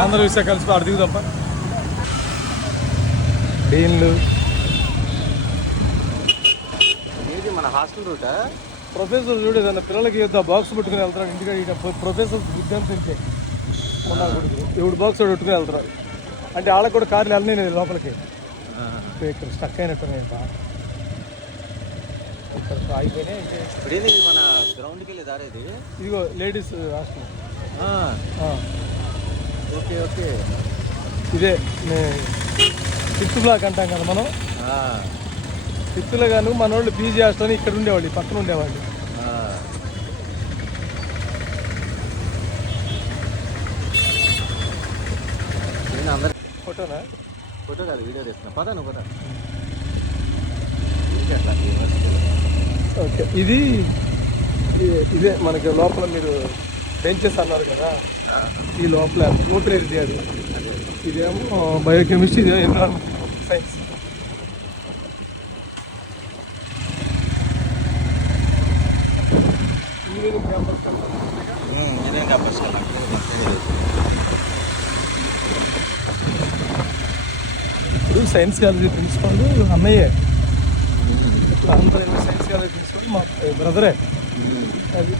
ఆంధ్ర విశాఖ కలిసి అటు దిగుదాంప. డీన్లు ఏది మన హాస్టల్ రూటా? ప్రొఫెసర్ చూడేదన్న పిల్లలకి బాక్స్ పెట్టుకుని వెళ్తారు ఇంటికి. ప్రొఫెసర్ విద్యార్థి తింటే ఇప్పుడు బాక్స్ పెట్టుకుని వెళ్తారు. అంటే వాళ్ళకి కూడా కార్లు వెళ్ళలేదు లోపలికి. ఇక్కడ స్టక్ అయినట్టున్నాయి. ఇక్కడ ఆగిపోయినాయి. ఇప్పుడేది మన గ్రౌండ్కి వెళ్ళే దారేది? ఇదిగో లేడీస్ హాస్టల్. Okay okay. ఇదే ఫిఫ్త్ బ్లాక్ అంటాం కదా మనం. ఫిఫ్త్లో గాను మన వాళ్ళు పీజీ హాస్టల్ ఇక్కడ ఉండేవాళ్ళు, పక్కన ఉండేవాళ్ళు. అందరు ఫోటోనా? ఫోటో కాదు, వీడియో తీస్తున్నా. పదా నువ్వు పదా. ఓకే, ఇదే మనకి లోపల మీరు బెంచెస్ అన్నారు కదా, ఈ లోపల న్యూట్రియల్ అది. ఇదేమో బయోకెమిస్ట్రీ, ఇదే environmental science. Engineering campus engineering campus ఇప్పుడు సైన్స్ కాలేజీ ప్రిన్సిపాల్ అన్నయ్యే. ఆంధ్ర సైన్స్ కాలేజ్ ప్రిన్సిపల్ మా బ్రదరే. అది